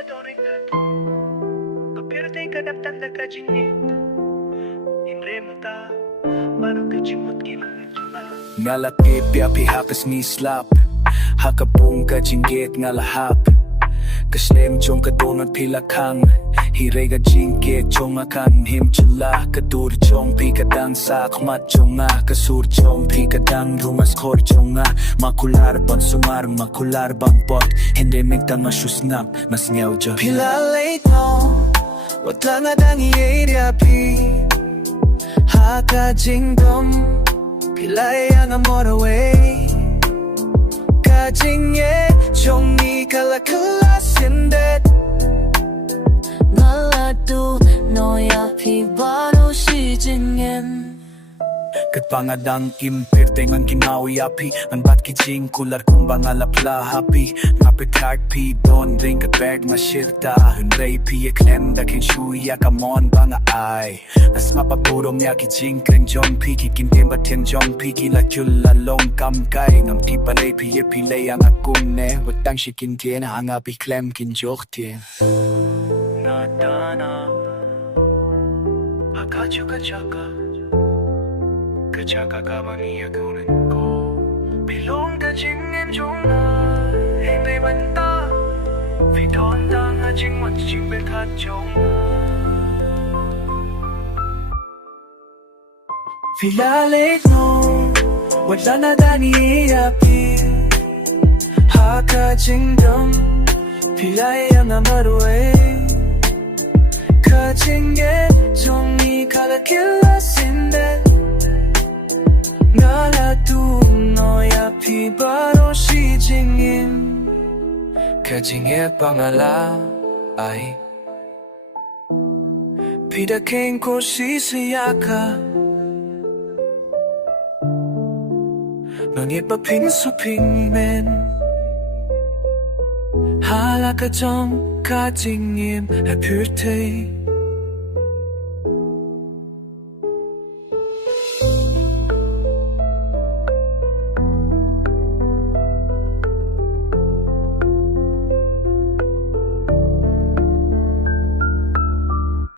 adoring that. Pero tay ka naptanda ka jini. Inre mo ta, parang ka jimot kinang juna. Ngalaki piapi hakas ni slap. Hakapung ka jinggit ngalahap. Kaslem chong kadonat pilakang. Hiray ka jinggit chong akan him chula. Kadur chong pikadang sakmat chong nga. Kasur chong pikadang rumas kor chong nga. Makular bang sumar, makular bang bot. Hindi migtang masyusnap, mas nyaw dyan. Pilalay no, wala nga dang iyayapi. Haka jingdom, pilay ang amor away. Kajingye, chong ni kalakala sindet. Naladu, noyapi baru 시징엔 Katpangadang impir tengan kinawi api Ang bat kijing kular kung bangalapla happy Ngapit heart pi don ring katberg masirta Hunray pi eklem dakin shuya kamon banga ay Nas mapaburong ya kijing kren jong pi Kikintim batin jong pi kila kyula long kam kay Ngam ti balay pi pilay ang akune Watang shikintien hang api klem kinjok tien Nadana, akachu kachaka. Kachaka kamani agunin ko. Bilong ka jingin jona, hindi banta. Vidon da nga jing mat jing bekat jona. Pilalay no, wala na dang iyayapi. Haka jingdom, pilay ang amor away. Kajingye, chong ni kalakila sindet. Ngaladu noyapi baru 시징인. Kajingye pangala ay Pidaking ko sisiyaka. Ngunit paping-suping men Halaka jong kajingim ay pyrtay